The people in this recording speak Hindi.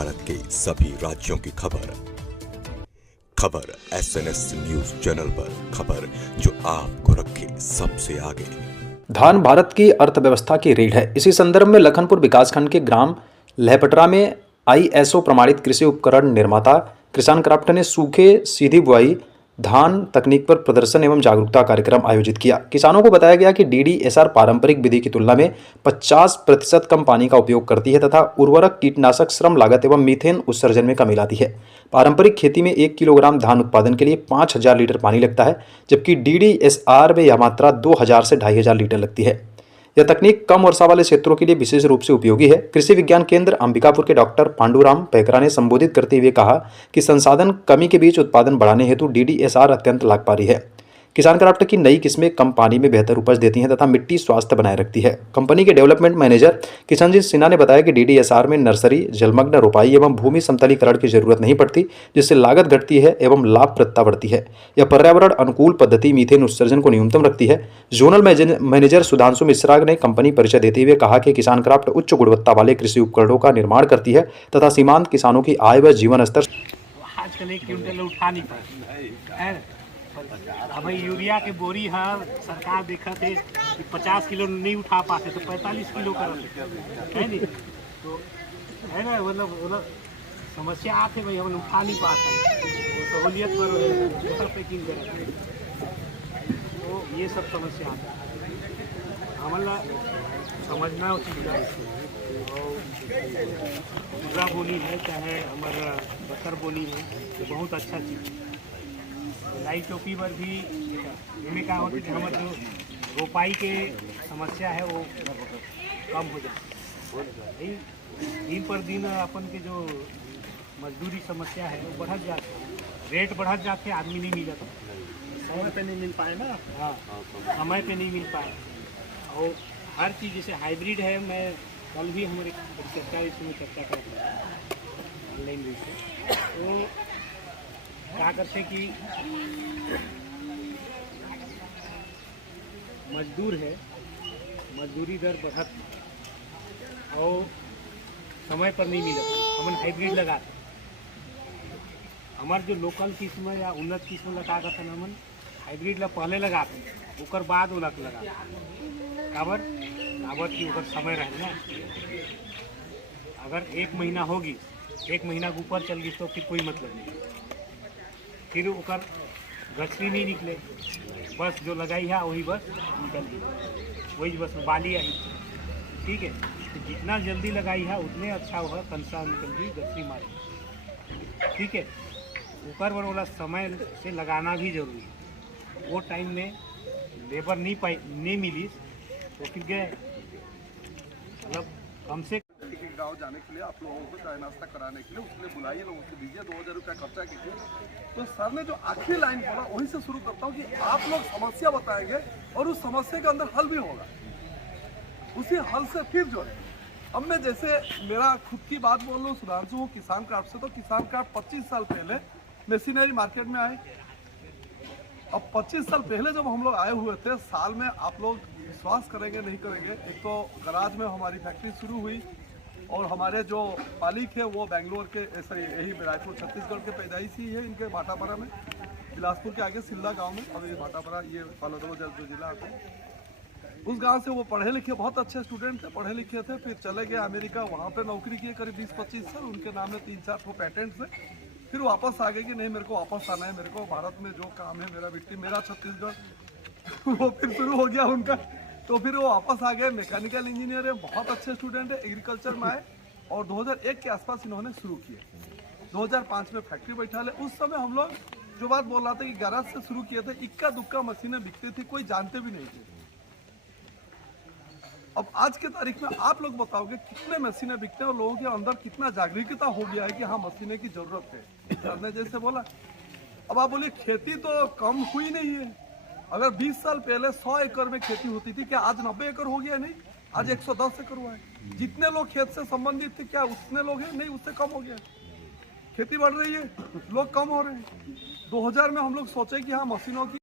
भारत के सभी राज्यों की खबर SNS न्यूज चैनल पर, खबर जो आपको रखे सबसे आगे। धान भारत की अर्थव्यवस्था की रीढ़ है। इसी संदर्भ में लखनपुर विकासखंड के ग्राम लहपटरा में ISO प्रमाणित कृषि उपकरण निर्माता किसान क्राफ्ट ने सूखे सीधी बुआई धान तकनीक पर प्रदर्शन एवं जागरूकता कार्यक्रम आयोजित किया। किसानों को बताया गया कि DDSR पारंपरिक विधि की तुलना में 50% कम पानी का उपयोग करती है तथा उर्वरक, कीटनाशक, श्रम लागत एवं मीथेन उत्सर्जन में कमी लाती है। पारंपरिक खेती में 1 किलोग्राम धान उत्पादन के लिए 5000 लीटर पानी लगता है, जबकि DDSR में यह मात्रा 2000 से 2500 लीटर लगती है। यह तकनीक कम वर्षा वाले क्षेत्रों के लिए विशेष रूप से उपयोगी है। कृषि विज्ञान केंद्र अंबिकापुर के डॉक्टर पांडुराम पैकरा ने संबोधित करते हुए कहा कि संसाधन कमी के बीच उत्पादन बढ़ाने हेतु DDSR अत्यंत लाभकारी है। किसान क्राफ्ट की नई किस्में कम पानी में बेहतर उपज देती हैं तथा मिट्टी स्वास्थ्य बनाए रखती है। कंपनी के डेवलपमेंट मैनेजर किशनजीत सिन्हा ने बताया कि DDSR में नर्सरी, जलमग्न रोपाई एवं भूमि समतलीकरण की जरूरत नहीं पड़ती, जिससे लागत घटती है एवं लाभप्रदता बढ़ती है। यह पर्यावरण अनुकूल पद्धति मीथेन उत्सर्जन को न्यूनतम रखती है। जोनल मैनेजर सुधांशु मिश्रा ने कंपनी परिचय देते हुए कहा कि किसान क्राफ्ट उच्च गुणवत्ता वाले कृषि उपकरणों का निर्माण करती है तथा सीमांत किसानों की आय व जीवन स्तर आजकल 1 क्विंटल उठा नहीं पाती। अब यूरिया के बोरी है, सरकार देखा थे कि 50 किलो नहीं उठा पाते तो 45 किलो कर है नहीं, तो है ना, मतलब समस्या आते भाई, हम उठा नहीं पाते, वो सहूलियत पर पैकिंग कर, तो ये सब समस्या आता है। हमारा समझना उचित है। मुर्गा बोली है चाहे हमारा बकर बोली है, तो बहुत अच्छा चीज़ है। लाई चौकी पर भी इनमें क्या होती है, हमारे जो रोपाई के समस्या है वो कम हो जाती है। दिन पर दिन अपन के जो मजदूरी समस्या है वो बढ़त जाती है, रेट बढ़त जाते, आदमी नहीं मिल जाता, समय पे नहीं मिल पाए ना। हाँ, समय पे नहीं मिल पाए। और हर चीज़ जैसे हाइब्रिड है, मैं कल भी हमारे चर्चा इसमें चर्चा कर रहा था ऑनलाइन से, तो क्या करते कि मजदूर है, मजदूरी दर बढ़त और समय पर नहीं मिलता, हमन हाइब्रिड लगाते। हमारे जो लोकल किस्म या उन्नत किस्म लगा करते हैं, हमन हाइब्रिड ला पहले लगाते, उसके बाद वो लगाते। काबर की उधर समय रहना, अगर 1 महीना होगी, 1 महीना के ऊपर चल गई तो फिर कोई मतलब नहीं, फिर उकर गछरी नहीं निकले, बस जो लगाई है वही बस निकल गई, वही बस बाली आई। ठीक है, तो जितना जल्दी लगाई है उतने अच्छा होगा, कंसा निकल गई, गछरी मारी। ठीक है, ऊपर वाला समय से लगाना भी जरूरी है। वो टाइम में लेबर नहीं मिली तो फिर गए, मतलब कम से गांव जाने के लिए आप लोगों को चाय नाश्ता कराने के लिए उसके लिए बुलाइए, लोगों से दीजिए, 2000 रुपया खर्चा कीजिए। तो सर ने जो आखिरी लाइन बोला वहीं से शुरू करता हूँ कि आप लोग समस्या बताएंगे और उस समस्या के अंदर हल भी होगा, उसी हल से फिर जो है। अब मैं जैसे मेरा खुद की बात बोल रहा हूँ, सुधांशु हूँ किसान क्राफ्ट से, तो किसान क्राफ्ट 25 साल पहले मशीनरी मार्केट में आए। अब 25 साल पहले जब हम लोग आए हुए थे, साल में आप लोग विश्वास करेंगे नहीं करेंगे, एक तो गराज में हमारी फैक्ट्री शुरू हुई और हमारे जो मालिक है वो बेंगलोर के, सॉरी यही रायपुर छत्तीसगढ़ के पैदाइशी है, इनके भाटापारा में, बिलासपुर के आगे सिल्ला गांव में, अभी भाटापारा ये पालादो जो जिला आता है, उस गांव से वो पढ़े लिखे बहुत अच्छे स्टूडेंट थे, पढ़े लिखे थे, फिर चले गए अमेरिका, वहाँ पे नौकरी किए करीब 20-25 साल, उनके नाम में 3-4 ठो पैटेंट्स है। फिर वापस आ गए कि नहीं मेरे को वापस आना है, मेरे को भारत में जो काम है, मेरा मिट्टी, मेरा छत्तीसगढ़ वो फिर शुरू हो गया उनका। तो फिर वो वापस आ गए, मैकेनिकल इंजीनियर है, बहुत अच्छे स्टूडेंट है, एग्रीकल्चर में आए और 2001 के आसपास इन्होंने शुरू किए। 2005 में फैक्ट्री बैठा ले। उस समय हम लोग जो बात बोल रहा था कि गैराज से शुरू किए थे, इक्का दुक्का मशीनें बिकती थी, कोई जानते भी नहीं थे। अब आज के तारीख में आप लोग बताओगे कितने मशीनें बिकते हैं और लोगों के अंदर कितना जागरूकता हो गया है कि हाँ मशीनें की जरूरत है। सर ने जैसे बोला, अब आप बोलिए खेती तो कम हुई नहीं है। अगर 20 साल पहले 100 एकड़ में खेती होती थी, क्या आज 90 एकड़ हो गया? नहीं, आज 110 एकड़ हुआ है। जितने लोग खेत से संबंधित थे क्या उतने लोग हैं? नहीं, उससे कम हो गया। खेती बढ़ रही है, लोग कम हो रहे हैं। 2000 में हम लोग सोचे कि हाँ मशीनों की